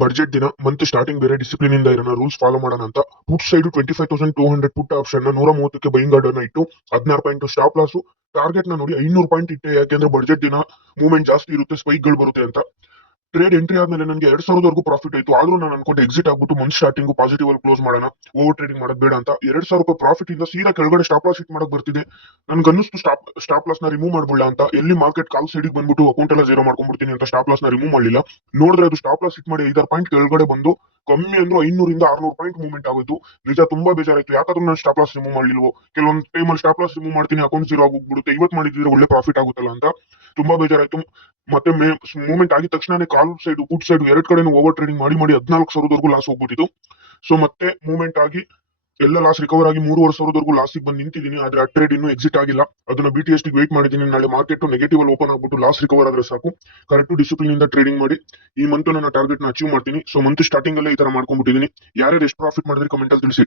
Budget ದಿನ month starting ಬೇರೆ discipline ಇಂದ ಇರೋಣ, ರೂಲ್ಸ್ ಫಾಲೋ ಮಾಡೋಣ ಅಂತ ಪುಟ್ ಸೈಡ್ 25,200 ಪುಟ್ ಆಪ್ಷನ್ 130ಕ್ಕೆ ಬೈಯಿಂಗ್ ಆರ್ಡರ್ ನ ಇಟ್ಟು 16 ಪಾಯಿಂಟ್ ಸ್ಟಾಪ್ ಲಾಸ್ ಟಾರ್ಗೆಟ್ ನ ನೋಡಿ 500 ಪಾಯಿಂಟ್ ಇಟ್ಟೆ. ಯಾಕೆಂದ್ರೆ ಬಡ್ಜೆಟ್ ದಿನ ಮೂವ್ಮೆಂಟ್ ಜಾಸ್ತಿ ಇರುತ್ತೆ, ಸ್ಪೈಕ್ ಗಳು ಬರುತ್ತೆ ಅಂತ. ಟ್ರೇಡ್ ಎಂಟ್ರಿ ಆದ್ಮೇಲೆ ನನಗೆ 2,000ವರೆಗೂ ಪ್ರಾಫಿಟ್ ಆಯ್ತು. ಆದ್ರೂ ನಾನು ಅನ್ಕೊಂಡೆ ಎಕ್ಸಿಟ್ ಆಗ್ಬಿಟ್ಟು ಮಂತ್ ಸ್ಟಾರ್ಟಿಂಗ್ ಪಾಸಿಟಿವ್ ಅಲ್ಲಿ ಕ್ಲೋಸ್ ಮಾಡೋಣ, ಓವರ್ ಟ್ರೇಡಿಂಗ್ ಮಾಡೋದ್ ಬೇಡ ಅಂತ. 2,000 ರೂಪಾಯಿ ಪ್ರಾಫಿಟ್ ಇಂದ ಸೀದಾ ಕೆಳಗಡೆ ಸ್ಟಾಪ್ ಲಾಸ್ ಹಿಟ್ ಮಾಡಕ್ ಬರ್ತಿದೆ. ನನ್ಗೆ ಅನ್ನಿಸ್ತು ಸ್ಟಾಪ್ ಲಾಸ್ ನ ರಿಮೂವ್ ಮಾಡ್ಬಿಡಲ್ಲ ಅಂತ. ಎಲ್ಲಿ ಮಾರ್ಕೆಟ್ ಕಾಲ್ ಸೈಡಿಗೆ ಬಂದ್ಬಿಟ್ಟು ಅಕೌಂಟ್ ಎಲ್ಲ ಜೀರೋ ಮಾಡ್ಕೊಂಡ್ಬಿಡ್ತೀನಿ ಅಂತ ಸ್ಟಾಪ್ ಲಾಸ್ ನ ರಿಮೂವ್ ಮಾಡಲಿಲ್ಲ. ನೋಡಿದ್ರೆ ಅದು ಸ್ಟಾಪ್ ಲಾಸ್ ಹಿಟ್ ಮಾಡಿ 5 ಪಾಯಿಂಟ್ ಕೆಳಗಡೆ ಬಂದು ಕಮ್ಮಿ ಅಂದ್ರೂ 500 ಇಂದ 600 ಪಾಯಿಂಟ್ ಮೂವ್ಮೆಂಟ್ ಆಗೋಯ್ತು. ನಿಜ ತುಂಬಾ ಬೇಜಾರಾಯ್ತು. ಯಾಕಾದ್ರೂ ನಾನು ಸ್ಟಾಪ್ ಲಾಸ್ ರಿಮೂವ್ ಮಾಡ್ಲಿಲ್ವೋ, ಕೆಲವೊಂದು ಟೈಮಲ್ಲಿ ಸ್ಟಾಪ್ ಲಾಸ್ ರಿಮೂವ್ ಮಾಡ್ತೀನಿ, ಅಕೌಂಟ್ ಜೀರೋ ಆಗೋಗ್ಬಿಡುತ್ತೆ, ಇವತ್ತು ಮಾಡಿದ್ರೆ ಒಳ್ಳೆ ಪ್ರಾಫಿಟ್ ಆಗುತ್ತಲ್ಲ ಅಂತ ತುಂಬಾ ಬೇಜಾರಾಯ್ತು. ಮತ್ತೆ ಮೂವ್ಮೆಂಟ್ ಆಗಿದ ತಕ್ಷಣ ಕಾಲ್ ಸೈಡ್ ಪುಟ್ ಸೈಡ್ ಎರಡ್ ಕಡೆ ಓವರ್ ಟ್ರೇಡಿಂಗ್ ಮಾಡಿ 14,000ವರೆಗೂ ಲಾಸ್ ಹೋಗ್ಬಿಟ್ಟಿತ್ತು. ಸೊ ಮತ್ತೆ ಮೂವ್ಮೆಂಟ್ ಆಗಿ ಎಲ್ಲ ಲಾಸ್ ರಿಕವರ್ ಆಗಿ 3,500ವರೆಗೂ ಲಾಸಿಗೆ ಬಂದು ನಿಂತಿದ್ದೀನಿ. ಆದ್ರೆ ಆ ಟ್ರೇಡ್ ಇನ್ನೂ ಎಕ್ಸಿಟ್ ಆಗಿಲ್ಲ. ಅದನ್ನ BTST ವೇಟ್ ಮಾಡಿದ್ದೀನಿ. ನಾಳೆ ಮಾರ್ಕೆಟ್ ನೆಗೆಟಿವ್ ಅಲ್ಲಿ ಓಪನ್ ಆಗ್ಬಿಟ್ಟು ಲಾಸ್ ರಿಕವರ್ ಆದ್ರೆ ಸಾಕು. ಕರೆಕ್ಟ್ ಡಿಸಿಪ್ಲಿನ್ ಇಂದ ಟ್ರೇಡಿಂಗ್ ಮಾಡಿ ಈ ಮಂತ್ ನನ್ನ ಟಾರ್ಗೆಟ್ ನ ಅಚೀವ್ ಮಾಡ್ತೀನಿ. ಸೊ ಮಂತ್ ಸ್ಟಾರ್ಟಿಂಗ್ ಅಲ್ಲೇ ಈ ತರ ಮಾಡ್ಕೊಂಡ್ಬಿಟ್ಟಿದ್ದೀನಿ. ಯಾರ್ಯಾರು ಎಷ್ಟು ಪ್ರಾಫಿಟ್ ಮಾಡಿದ್ರೆ ಕಮೆಂಟ್ ಅಲ್ಲಿ ತಿಳಿಸಿ.